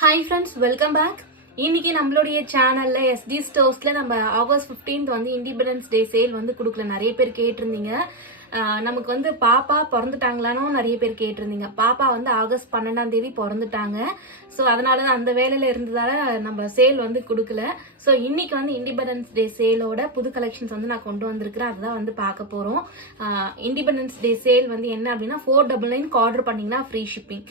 Hi friends, welcome back. இன்னைக்கு நம்மளுடைய சேனல்ல எஸ்டி ஸ்டோர்ஸ்ல நம்ம ஆகஸ்ட் 15th வந்து இண்டிபெண்டன்ஸ் டே சேல் வந்து கொடுக்கல. நிறைய பேர் கேட்டிருந்தீங்க. நமக்கு வந்து பாப்பா பிறந்துட்டாங்களான்னு நிறைய பேர் கேட்டிருந்தீங்க. பாப்பா வந்து ஆகஸ்ட் 12ஆம் தேதி பிறந்துட்டாங்க. ஸோ அதனால தான் அந்த வேலையில இருந்ததால நம்ம சேல் வந்து கொடுக்கல. ஸோ இன்னைக்கு வந்து இண்டிபெண்டன்ஸ் டே சேலோட புது கலெக்ஷன்ஸ் வந்து நான் கொண்டு வந்திருக்கிறேன். அதுதான் வந்து பார்க்க போறோம். இண்டிபெண்டன்ஸ் டே சேல் வந்து என்ன அப்படின்னா 499 ஆர்டர் பண்ணீங்கன்னா ஃப்ரீ ஷிப்பிங்.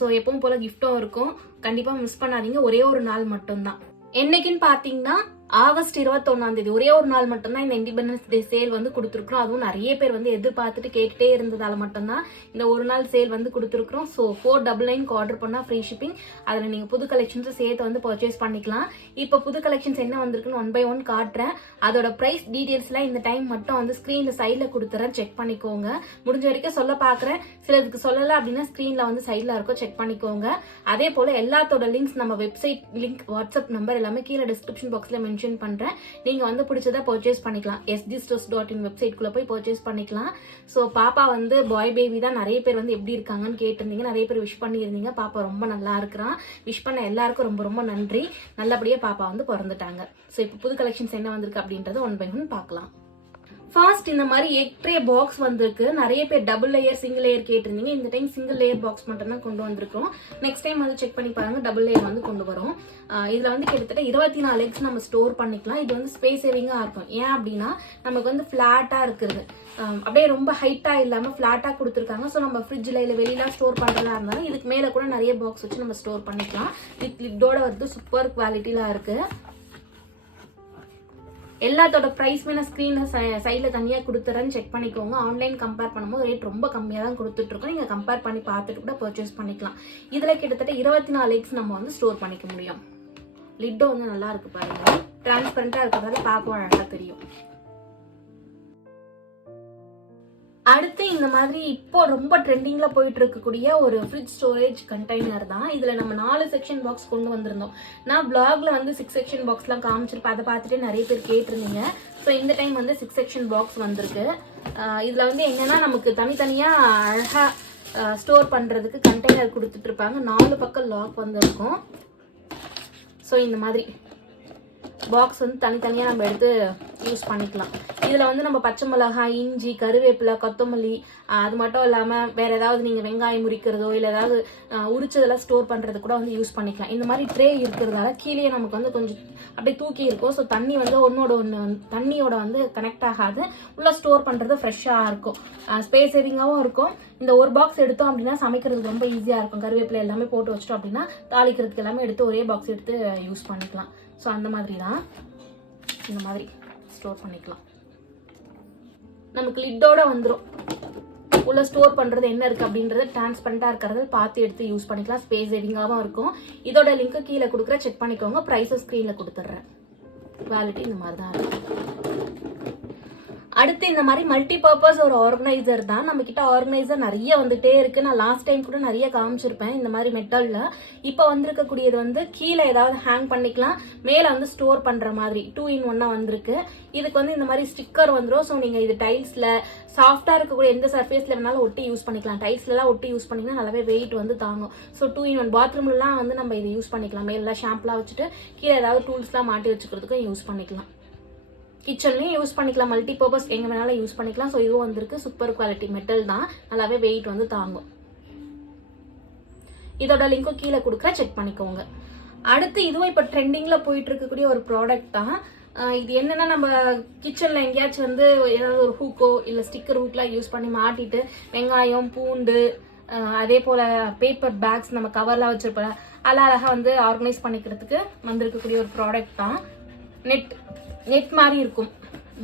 ஸோ எப்பவும் போல கிஃப்டும் இருக்கும். கண்டிப்பா மிஸ் பண்ணாதீங்க. ஒரே ஒரு நாள் மட்டும்தான். என்னைக்குன்னு பாத்தீங்கன்னா ஆகஸ்ட் 21ஆம் தேதி ஒரே ஒரு நாள் மட்டும்தான் இந்த இண்டிபெண்டன்ஸ் டே சேல் வந்து கொடுத்துருக்கோம். அதுவும் நிறைய பேர் வந்து எதிர்பார்த்துட்டு கேட்டுட்டே இருந்ததால மட்டும்தான் இந்த ஒரு நாள் சேல் வந்து கொடுத்துருக்கோம். ஸோ 499 ஆர்டர் பண்ணா ஃப்ரீ ஷிப்பிங். அதுல நீங்க புது கலெக்ஷன்ஸ் சேர்த்து வந்து பர்ச்சேஸ் பண்ணிக்கலாம். இப்போ புது கலெக்ஷன்ஸ் என்ன வந்திருக்குன்னு 1 by 1 காட்டுறேன். அதோட பிரைஸ் டீடைல்ஸ்லாம் இந்த டைம் மட்டும் வந்து ஸ்கிரீன்ல சைட்ல கொடுத்துறேன், செக் பண்ணிக்கோங்க. முடிஞ்ச வரைக்கும் சொல்ல பாக்குறேன். சிலதுக்கு சொல்லல அப்படின்னா ஸ்கிரீன்ல வந்து சைட்ல இருக்கும், செக் பண்ணிக்கோங்க. அதே போல எல்லாத்தோட லிங்க்ஸ், நம்ம வெப்சைட் லிங்க், வாட்ஸ்அப் நம்பர் எல்லாமே கீழே டிஸ்கிரிப்ஷன் பாக்ஸ்ல மென்ஷன் பண்றேன். நீங்க வந்து பிடிச்சதா பர்ச்சேஸ் பண்ணிக்கலாம். sdstores.in வெப்சைட் குள்ள போய் பர்ச்சேஸ் பண்ணிக்கலாம். சோ பாப்பா வந்து பாய் பேபி தான். நிறைய பேர் வந்து எப்படி இருக்காங்கன்னு கேட்டிருந்தீங்க. நிறைய பேர் விஷ் பண்ணியிருந்தீங்க. பாப்பா ரொம்ப நல்லா இருக்கிறான். விஷ் பண்ண எல்லாருக்கும் ரொம்ப ரொம்ப நன்றி. நல்லபடியா பாப்பா வந்து பிறந்துட்டாங்க. சோ இப்போ புது கலெக்ஷன்ஸ் என்ன வந்திருக்கு அப்படின்றத 1 by 1 பார்க்கலாம். ஃபர்ஸ்ட் இந்த மாதிரி எக் ட்ரே பாக்ஸ் வந்திருக்கு. நிறைய பேர் டபுள் லேயர், சிங்கிள் லேயர் கேட்டிருந்தீங்க. இந்த டைம் சிங்கிள் லேயர் பாக்ஸ் மட்டும் தான் கொண்டு வந்திருக்கோம். நெக்ஸ்ட் டைம் வந்து செக் பண்ணி பாருங்க, டபுள் லேயர் வந்து கொண்டு வரும். இதுல வந்து கிட்டத்தட்ட 24 எக்ஸ் நம்ம ஸ்டோர் பண்ணிக்கலாம். இது வந்து ஸ்பேஸ் சேவிங்கா இருக்கும். ஏன் அப்படின்னா நமக்கு வந்து பிளாட்டா இருக்குது, அப்படியே ரொம்ப ஹைட்டா இல்லாம பிளாட்டா கொடுத்துருக்காங்க. ஸோ நம்ம ஃப்ரிட்ஜ்ல இல்ல வெளியில ஸ்டோர் பண்றதா இருந்தாலும் இதுக்கு மேல கூட நிறைய பாக்ஸ் வச்சு நம்ம ஸ்டோர் பண்ணிக்கலாம். லிட்டோட வந்து சூப்பர் குவாலிட்டில இருக்கு. எல்லாத்தோட பிரைஸ்மே நான் ஸ்கிரீன்ல சைட்ல தனியா கொடுத்துறேன்னு செக் பண்ணிக்கோங்க. ஆன்லைன் கம்பேர் பண்ணும்போது ரேட் ரொம்ப கம்மியா தான் கொடுத்துட்டு இருக்கோம். நீங்க கம்பேர் பண்ணி பார்த்துட்டு கூட பர்ச்சேஸ் பண்ணிக்கலாம். இதுல கிட்டத்தட்ட 24 எக்ஸ் நம்ம வந்து ஸ்டோர் பண்ணிக்க முடியும். லிட்டோ வந்து நல்லா இருக்கு பாருங்க. டிரான்ஸ்பரண்டா இருக்கிறதால பார்க்க அழகா தெரியும். அடுத்து இந்த மாதிரி இப்போ ரொம்ப ட்ரெண்டிங்ல போயிட்டு இருக்கக்கூடிய ஒரு ஃப்ரிட்ஜ் ஸ்டோரேஜ் கண்டெய்னர் தான். இதுல நம்ம 4 செக்ஷன் பாக்ஸ் கொண்டு வந்திருந்தோம். நான் பிளாக்ல வந்து 6 செக்ஷன் பாக்ஸ் எல்லாம் காமிச்சிருப்பேன். அதை பார்த்துட்டு நிறைய பேர் கேட்டிருந்தீங்க. ஸோ இந்த டைம் வந்து 6 செக்ஷன் பாக்ஸ் வந்திருக்கு. இதுல வந்து என்னன்னா நமக்கு தனித்தனியா அழகா ஸ்டோர் பண்றதுக்கு கண்டெய்னர் கொடுத்துட்டு இருப்பாங்க. 4 பக்கம் லாக் வந்திருக்கும். ஸோ இந்த மாதிரி பாக்ஸ் வந்து தனித்தனியா நம்ம எடுத்து யூஸ் பண்ணிக்கலாம். இதுல வந்து நம்ம பச்சை மிளகாய், இஞ்சி, கருவேப்பிலை, கொத்தமல்லி, அது மட்டும் இல்லாம வேற ஏதாவது நீங்க வெங்காயம் முறிக்கிறதோ இல்ல ஏதாவது உரிச்சதெல்லாம் ஸ்டோர் பண்றது கூட வந்து யூஸ் பண்ணிக்கலாம். இந்த மாதிரி ட்ரே இருக்கிறதால கீழே நமக்கு வந்து கொஞ்சம் அப்படியே தூக்கி இருக்கும். ஸோ தண்ணி வந்து ஒன்னோட ஒன்று தண்ணியோட வந்து கனெக்ட் ஆகாது. உள்ள ஸ்டோர் பண்றது ஃப்ரெஷ்ஷா இருக்கும், ஸ்பேஸ் சேவிங்காவும் இருக்கும். இந்த ஒரு பாக்ஸ் எடுத்தோம் அப்படின்னா சமைக்கிறதுக்கு ரொம்ப ஈஸியா இருக்கும். கருவேப்பிலை எல்லாமே போட்டு வச்சிட்டோம் அப்படின்னா தாளிக்கிறதுக்கு எல்லாமே எடுத்து ஒரே பாக்ஸ் எடுத்து யூஸ் பண்ணிக்கலாம். ஸோ அந்த மாதிரி தான் இந்த மாதிரி ஸ்டோர் பண்ணிக்கலாம். நமக்கு லிட்டோட வந்துடும். உள்ள ஸ்டோர் பண்றது என்ன இருக்கு அப்படின்றது டிரான்ஸ்பரண்டா இருக்கிறத பார்த்து எடுத்து யூஸ் பண்ணிக்கலாம். ஸ்பேஸ் சேவிங்காவும் இருக்கும். இதோட லிங்க் கீழே கொடுக்குற, செக் பண்ணிக்கோங்க. பிரைஸ் ஸ்கிரீன்ல கொடுத்துட்றேன். குவாலிட்டி இந்த மாதிரி தான் இருக்கு. அடுத்து இந்த மாதிரி மல்டி பர்பஸ் ஒரு ஆர்கனைசர் தான். நம்ம கிட்ட ஆர்கனைசர் நிறைய வந்துட்டே இருக்கு. நான் லாஸ்ட் டைம் கூட நிறைய காமிச்சிருப்பேன் இந்த மாதிரி மெட்டல்ல. இப்போ வந்திருக்கக்கூடியது வந்து கீழே ஏதாவது ஹேங் பண்ணிக்கலாம், மேல வந்து ஸ்டோர் பண்ற மாதிரி 2 in 1 வந்திருக்கு. இதுக்கு வந்து இந்த மாதிரி ஸ்டிக்கர் வந்துடும். ஸோ நீங்க இது டைல்ஸ்ல சாஃப்டா இருக்கக்கூடிய எந்த சர்ஃபேஸ்ல வேணாலும் ஒட்டி யூஸ் பண்ணிக்கலாம். டைல்ஸ்ல எல்லாம் ஒட்டி யூஸ் பண்ணீங்கன்னா நல்லாவே வெயிட் வந்து தாங்கும். ஸோ 2 in 1 பாத்ரூம்லாம் வந்து நம்ம இது யூஸ் பண்ணிக்கலாம். மேல ஷாம்புலாம் வச்சுட்டு கீழே ஏதாவது டூல்ஸ்லாம் மாட்டி வச்சுக்கிறதுக்கும் யூஸ் பண்ணிக்கலாம். கிச்சன்லயும் யூஸ் பண்ணிக்கலாம். மல்டி பர்பஸ் எங்க வேணாலும் யூஸ் பண்ணிக்கலாம். ஸோ இதுவும் வந்திருக்கு. சூப்பர் குவாலிட்டி மெட்டல் தான், நல்லாவே வெயிட் வந்து தாங்கும். இதோட லிங்க்கும் கீழே கொடுக்குற, செக் பண்ணிக்கோங்க. அடுத்து இதுவும் இப்போ ட்ரெண்டிங்ல போயிட்டு இருக்கக்கூடிய ஒரு ப்ராடக்ட் தான். இது என்னன்னா நம்ம கிச்சன்ல எங்கேயாச்சும் வந்து ஏதாவது ஒரு ஹூக்கோ இல்ல ஸ்டிக்கர் ஹூக்லாம் யூஸ் பண்ணி மாட்டிட்டு வெங்காயம், பூண்டு, அதே போல பேப்பர் பேக்ஸ் நம்ம கவர்லாம் வச்சிருப்போம், அழகா வந்து ஆர்கனைஸ் பண்ணிக்கிறதுக்கு வந்திருக்கக்கூடிய ஒரு ப்ராடக்ட் தான். நெட் மாதிரி இருக்கும்.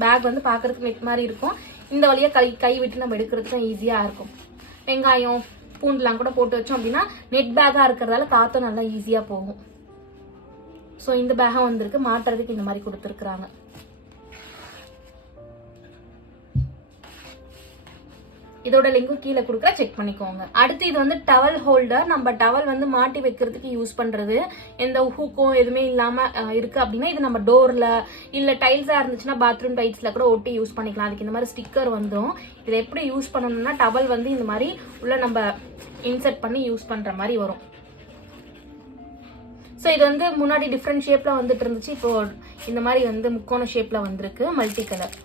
பேக் வந்து பாக்குறதுக்கு நெட் மாதிரி இருக்கும். இந்த வழியா கை விட்டு நம்ம எடுக்கிறதுக்கும் ஈஸியா இருக்கும். வெங்காயம், பூண்டுலாம் கூட போட்டு வச்சோம் அப்படின்னா நெட் பேக்கா இருக்கிறதால காத்தும் நல்லா ஈஸியா போகும். ஸோ இந்த பேகம் வந்திருக்கு. மாட்டுறதுக்கு இந்த மாதிரி கொடுத்துருக்காங்க. இதோட லிங்கும் கீழே கொடுக்குற, செக் பண்ணிக்கோங்க. அடுத்து இது வந்து டவல் ஹோல்டர். நம்ம டவல் வந்து மாட்டி வைக்கிறதுக்கு யூஸ் பண்றது. எந்த ஹூக்கும் எதுவுமே இல்லாம இருக்கு அப்படின்னா இது நம்ம டோர்ல இல்ல டைல்ஸா இருந்துச்சுன்னா பாத்ரூம் டைல்ஸ்ல கூட ஒட்டி யூஸ் பண்ணிக்கலாம். அதுக்கு இந்த மாதிரி ஸ்டிக்கர் வந்துடும். இதை எப்படி யூஸ் பண்ணணும்னா டவல் வந்து இந்த மாதிரி உள்ள நம்ம இன்சர்ட் பண்ணி யூஸ் பண்ற மாதிரி வரும். ஸோ இது வந்து முன்னாடி டிஃப்ரெண்ட் ஷேப்ல வந்துட்டு இருந்துச்சு, இப்போ இந்த மாதிரி வந்து முக்கோண ஷேப்ல வந்திருக்கு, மல்டி கலர்.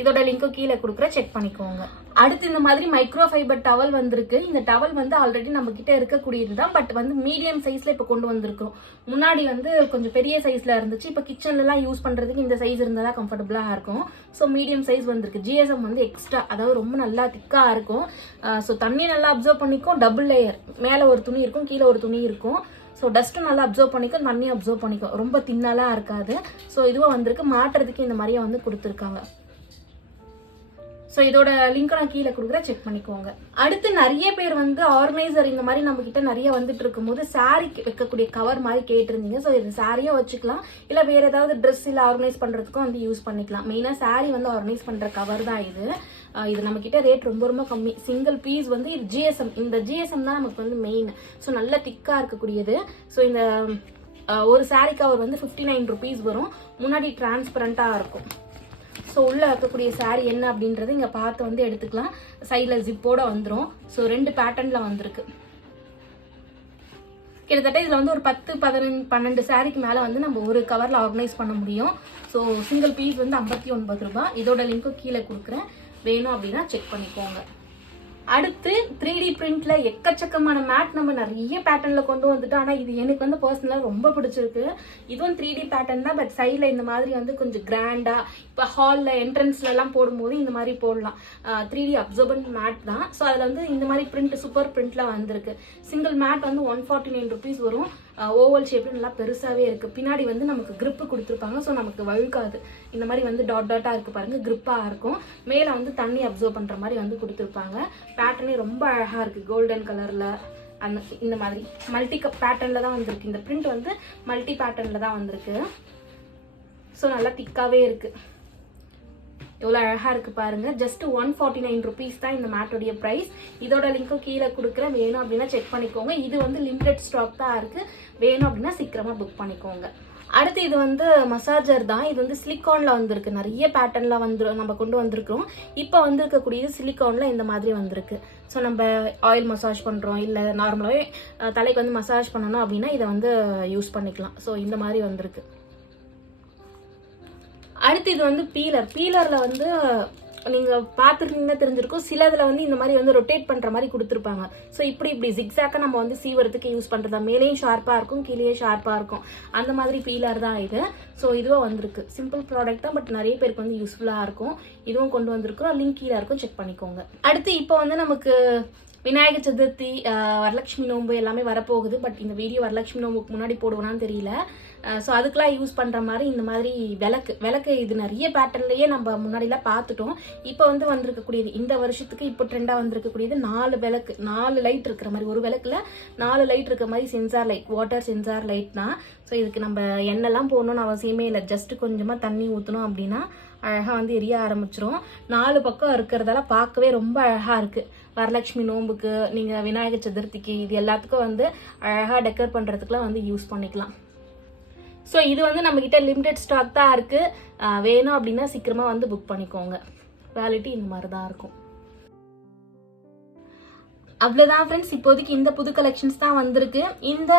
இதோட லிங்க்கும் கீழே கொடுக்குற, செக் பண்ணிக்கோங்க. அடுத்து இந்த மாதிரி மைக்ரோ ஃபைபர் டவல் வந்திருக்கு. இந்த டவல் வந்து ஆல்ரெடி நம்ம கிட்ட இருக்கக்கூடியது தான், பட் வந்து மீடியம் சைஸ்ல இப்போ கொண்டு வந்திருக்கோம். முன்னாடி வந்து கொஞ்சம் பெரிய சைஸ்ல இருந்துச்சு, இப்போ கிச்சன்ல எல்லாம் யூஸ் பண்றதுக்கு இந்த சைஸ் இருந்தா தான் கம்ஃபர்டபுளா இருக்கும். ஸோ மீடியம் சைஸ் வந்திருக்கு. ஜிஎஸ்எம் வந்து எக்ஸ்ட்ரா, அதாவது ரொம்ப நல்லா திக்கா இருக்கும். ஸோ தண்ணி நல்லா அப்சர்வ் பண்ணிக்கும். டபுள் லேயர், மேலே ஒரு துணி இருக்கும், கீழே ஒரு துணி இருக்கும். ஸோ டஸ்ட்டும் நல்லா அப்சர்வ் பண்ணிக்கும், தண்ணியும் அப்சர்வ் பண்ணிக்கும். ரொம்ப தின்னாலாம் இருக்காது. ஸோ இதுவும் வந்திருக்கு. மாட்டுறதுக்கு இந்த மாதிரியே வந்து கொடுத்துருக்காங்க. ஸோ இதோட லிங்க் நான் கீழே கொடுக்குறேன், செக் பண்ணிக்கோங்க. அடுத்து நிறைய பேர் வந்து ஆர்கனைசர் இந்த மாதிரி நம்ம கிட்ட நிறைய வந்துட்டு இருக்கும்போது சாரி வைக்கக்கூடிய கவர் மாதிரி கேட்டிருந்தீங்க. ஸோ இது சாரியா வச்சுக்கலாம், இல்லை வேற ஏதாவது ட்ரெஸ் இல்லை ஆர்கனைஸ் பண்றதுக்கும் வந்து யூஸ் பண்ணிக்கலாம். மெயினாக சாரி வந்து ஆர்கனைஸ் பண்ற கவர் தான் இது. இது நம்ம கிட்ட ரேட் ரொம்ப ரொம்ப கம்மி. சிங்கிள் பீஸ் வந்து இது ஜிஎஸ்எம். இந்த ஜிஎஸ்எம் தான் நமக்கு வந்து மெயின். ஸோ நல்ல திக்கா இருக்கக்கூடியது. ஸோ இந்த ஒரு சாரி கவர் வந்து 59 rupees வரும். முன்னாடி டிரான்ஸ்பரண்டா இருக்கும். ஸோ உள்ளே இருக்கக்கூடிய சாரீ என்ன அப்படின்றது இங்கே பார்த்து வந்து எடுத்துக்கலாம். சைடில் ஜிப்போட வந்துடும். ஸோ 2 பேட்டர்னில் வந்திருக்கு. கிட்டத்தட்ட இதில் வந்து ஒரு 10-12 சாரீக்கு மேலே வந்து நம்ம ஒரு கவரில் ஆர்கனைஸ் பண்ண முடியும். ஸோ சிங்கிள் பீஸ் வந்து 59 ரூபாய். இதோட லிங்க்கும் கீழே கொடுக்குறேன், வேணும் அப்படின்னா செக் பண்ணிக்கோங்க. அடுத்து 3D பிரிண்ட்ல எக்கச்சக்கமான மேட் நம்ம நிறைய பேட்டர்ன்ல கொண்டு வந்துட்டோம். ஆனா இது எனக்கு வந்து பர்சனலா ரொம்ப பிடிச்சிருக்கு. இதுவும் 3D பேட்டர்ன் தான், பட் சைட்ல இந்த மாதிரி வந்து கொஞ்சம் கிராண்டா, இப்போ ஹால்ல என்ட்ரன்ஸ்ல எல்லாம் போடும்போது இந்த மாதிரி போடலாம். 3D அப்சர்பன்ட் மேட் தான். ஸோ அதுல வந்து இந்த மாதிரி பிரிண்ட், சூப்பர் பிரிண்ட்ல வந்திருக்கு. சிங்கிள் மேட் வந்து 149 rupees வரும். ஓவல் ஷேப்ல நல்லா பெருசாவே இருக்கு. பின்னாடி வந்து நமக்கு கிரிப் கொடுத்துருப்பாங்க. ஸோ நமக்கு வழுக்காது. இந்த மாதிரி வந்து டாட் டாட்டா இருக்கு பாருங்க, கிரிப்பா இருக்கும். மேல வந்து தண்ணி அப்சர்வ் பண்ற மாதிரி வந்து கொடுத்துருப்பாங்க. பேட்டர்னே ரொம்ப அழகா இருக்கு, கோல்டன் கலர்ல. அந்த இந்த மாதிரி மல்டி பேட்டர்ன்ல தான் வந்திருக்கு. இந்த பிரிண்ட் வந்து மல்டி பேட்டர்ன்ல தான் வந்திருக்கு. ஸோ நல்லா திக்காவே இருக்கு. எவ்வளோ அழகா இருக்கு பாருங்க. ஜஸ்ட் 149 rupees தான் இந்த மேட்டோடைய பிரைஸ். இதோட லிங்க்கும் கீழே கொடுக்குறேன், வேணும் அப்படின்னா செக் பண்ணிக்கோங்க. இது வந்து லிமிடெட் ஸ்டாக் தான் இருக்கு, வேணும் அப்படின்னா சீக்கிரமா புக் பண்ணிக்கோங்க. அடுத்து இது வந்து மசாஜர் தான். இது வந்து சிலிகான்ல வந்திருக்கு. நிறைய பேட்டர்ன்ல வந்து நம்ம கொண்டு வந்திருக்கோம். இப்போ வந்திருக்கக்கூடியது சிலிகான்ல இந்த மாதிரி வந்திருக்கு. ஸோ நம்ம ஆயில் மசாஜ் பண்றோம், இல்லை நார்மலாகவே தலைக்கு வந்து மசாஜ் பண்ணணும் அப்படின்னா இதை வந்து யூஸ் பண்ணிக்கலாம். ஸோ இந்த மாதிரி வந்திருக்கு. அடுத்து இது வந்து பீலர்ல வந்து நீங்க பாத்துருக்கீங்கன்னா தெரிஞ்சிருக்கும். சிலதுல வந்து இந்த மாதிரி வந்து ரொட்டேட் பண்ற மாதிரி கொடுத்துருப்பாங்க. ஸோ இப்படி ஜிக்ஸாக்கா நம்ம வந்து சீவரத்துக்கு யூஸ் பண்றதா. மேலேயும் ஷார்ப்பா இருக்கும், கீழே ஷார்ப்பா இருக்கும். அந்த மாதிரி பீலர் தான் இது. ஸோ இதுவும் வந்திருக்கு. சிம்பிள் ப்ராடக்ட் தான், பட் நிறைய பேருக்கு வந்து யூஸ்ஃபுல்லா இருக்கும். இதுவும் கொண்டு வந்திருக்கோம், லிங்க் கீழே இருக்கும், செக் பண்ணிக்கோங்க. அடுத்து இப்போ வந்து நமக்கு விநாயகர் சதுர்த்தி, வரலட்சுமி நோன்பு எல்லாமே வரப்போகுது. பட் இந்த வீடியோ வரலட்சுமி நோம்புக்கு முன்னாடி போடுவேனான்னு தெரியல. ஸோ அதுக்கெல்லாம் யூஸ் பண்ணுற மாதிரி இந்த மாதிரி விளக்கு இது நிறைய பேட்டர்ன்லேயே நம்ம முன்னாடிலாம் பார்த்துட்டோம். இப்போ வந்து வந்திருக்கக்கூடியது இந்த வருஷத்துக்கு இப்போ ட்ரெண்டாக வந்திருக்கக்கூடியது 4 விளக்கு, 4 லைட் இருக்கிற மாதிரி. ஒரு விளக்குல 4 லைட் இருக்கிற மாதிரி sensor light, water sensor light தான். ஸோ இதுக்கு நம்ம எண்ணெய்லாம் போடணும்னு அவசியமே இல்லை. ஜஸ்ட் கொஞ்சமாக தண்ணி ஊற்றணும் அப்படின்னா அழகாக வந்து எரிய ஆரம்பிச்சிரும். 4 பக்கம் இருக்கிறதால பார்க்கவே ரொம்ப அழகாக இருக்குது. வரலட்சுமி நோம்புக்கு, நீங்கள் விநாயகர் சதுர்த்திக்கு, இது எல்லாத்துக்கும் வந்து அழகாக டெக்கர் பண்ணுறதுக்குலாம் வந்து யூஸ் பண்ணிக்கலாம். ஸோ இது வந்து நம்மக்கிட்ட லிமிடெட் ஸ்டாக் தான் இருக்குது. வேணும் அப்படின்னா சீக்கிரமாக வந்து புக் பண்ணிக்கோங்க. குவாலிட்டி இந்த மாதிரி தான் இருக்கும். அவ்வளோதான் ஃப்ரெண்ட்ஸ், இப்போதைக்கு இந்த புது கலெக்ஷன்ஸ் தான் வந்திருக்கு. இந்த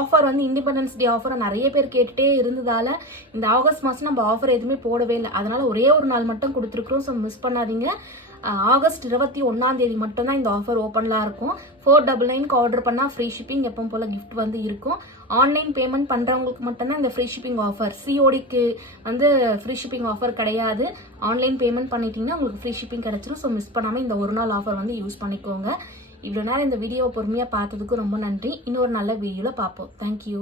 ஆஃபர் வந்து இண்டிபெண்டன்ஸ் டே ஆஃபரை நிறைய பேர் கேட்டுட்டே இருந்ததால இந்த ஆகஸ்ட் மாதம் நம்ம ஆஃபர் எதுவுமே போடவே இல்லை. அதனால ஒரே ஒரு நாள் மட்டும் கொடுத்துருக்குறோம். ஸோ மிஸ் பண்ணாதீங்க. ஆகஸ்ட் 21 மட்டும் தான் இந்த ஆஃபர் ஓப்பன்லாம் இருக்கும். 499 ஆர்டர் பண்ணால் ஃப்ரீ ஷிப்பிங், எப்போ போல் கிஃப்ட் வந்து இருக்கும். ஆன்லைன் பேமெண்ட் பண்ணுறவங்களுக்கு மட்டும்தான் இந்த ஃப்ரீ ஷிப்பிங் ஆஃபர். சிஓடிக்கு வந்து ஃப்ரீ ஷிப்பிங் ஆஃபர் கிடையாது. ஆன்லைன் பேமெண்ட் பண்ணிட்டீங்கன்னா உங்களுக்கு ஃப்ரீ ஷிப்பிங் கிடைச்சிடும். ஸோ மிஸ் பண்ணாமல் இந்த ஒரு நாள் ஆஃபர் வந்து யூஸ் பண்ணிக்கோங்க. இவ்வளோ நேரம் இந்த வீடியோவை பொறுமையாக பார்த்ததுக்கு ரொம்ப நன்றி. இன்னொரு நல்ல வீடியோவில் பார்ப்போம். தேங்க்யூ.